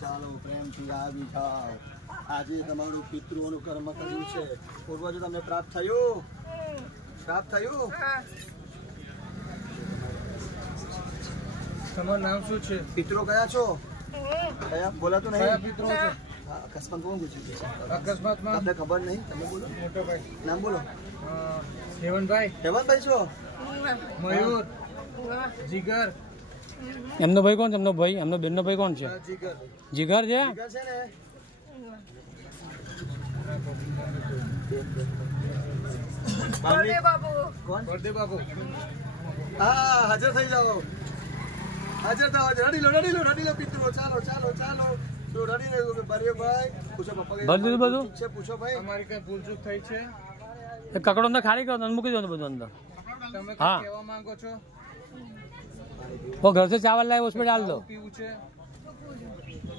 ચાલો પ્રેમથી આવી જાઓ. આજે તમારું પિતૃઓનું કર્મ કર્યું છે, પૂર્વજો તમને પ્રાપ્ત થયું. તમારું નામ શું છે? પિતૃ કયા છો? કયા બોલાતું નહીં? કયા પિતૃ છે? અકસ્માત કોણ પૂછ્યું છે? અકસ્માતમાં તમને ખબર નહીં? તમે બોલો. મોટો ભાઈ નામ બોલો. હેવનભાઈ છો? મયુર જીગર. એમનો ભાઈ કોણ છે? એમનો ભાઈ, એમનો બેનનો ભાઈ કોણ છે? જીગર. જીગર છે. બળદેવ બાબુ. હા, હાજર થઈ જાઓ. હાજર થાઓ. રડી લો પિતૃઓ. ચાલો તો રડી રહ્યું કે ભાઈ પૂછો પપ્પા બધું છે. પૂછો ભાઈ, અમારી કઈ ભૂલચૂક થઈ છે? કકડો અંદર ખાલી કરો, મૂકી દો બધું અંદર. તમે હા. કહેવા માંગો છો? वो घर से चावल लाए उसमें डाल दो. પીવું છે?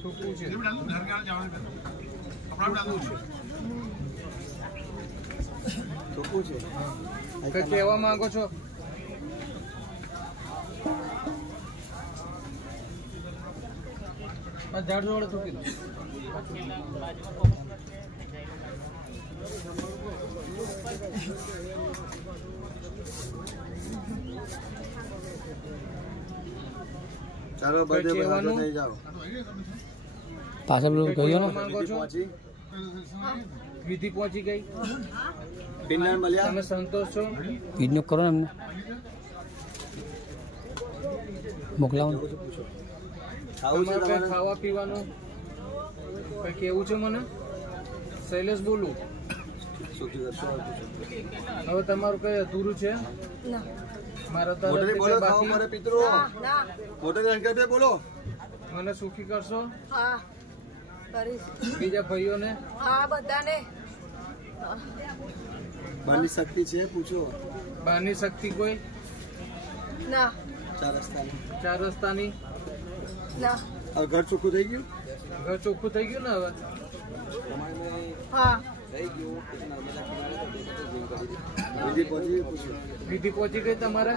થૂકવું છે? કઈ કહેવા માંગો છો? ઝાડ જોડે થૂકી દો. ચાલો બધે હાજર થઈ જાઓ. પાછળ પેલું કહ્યું ને માંગો છો? વિધિ પહોંચી ગઈ. પિન્નર મળ્યા. તમે સંતોષ છો? ઈડનો કરો ને એમને મોકલાવો. ખાવું છે તમારે કઈ તમારે? ખાવા પીવાનું કઈ કેવું છે મને? શૈલેષ બોલું. હવે તમારું કઈ અધૂરું છે? મારા મોટરી બોલો. તરફથી ખાવા મારે પિતૃ. મોટરી અંકલ બોલો. મને સુખી કરશો? હા કરીશ. બીજા ભાઈઓને? હા બધાને. બહારની શક્તિ છે? પૂછો. બહારની શક્તિ કોઈ? ના. 4 રસ્તાની. 4 રસ્તાની? ના. હવે ઘર ચોખ્ખું થઈ ગયું? ઘર ચોખ્ખું થઈ ગયું ને હવે? હા વિધિ પહોંચી? પૂછો. વિધિ પહોંચી ગઈ તમારે?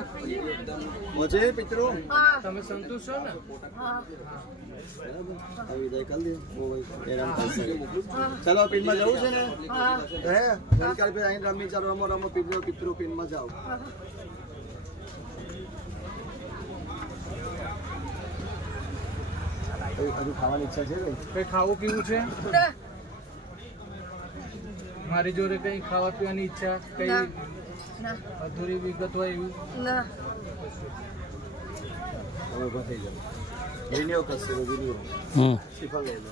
પહોંચે પિતૃ? હા તમે સંતુષ્ટ છો ને? હા હવે વિદાય કરી દે. બહુ હેરાન કરશે. ચાલો પિનમાં જવું છે ને? હા હે ગઈકાલ ભાઈ અહીં રમી. ચાલો રમો પિતૃ પિનમાં જાઓ. હજુ ખાવાની ઈચ્છા છે ભાઈ? કઈ ખાવું પીવું છે? ના. મારી જોડે કઈ ખાવા પીવાની ઈચ્છા કઈ ના. ના અધૂરી વિગત હોય એવી? ના. હવે ઉભા થઈ જાઓ. વિડીયો કરશે વિડીયો. હમ શ્રીફળ લઈ લો.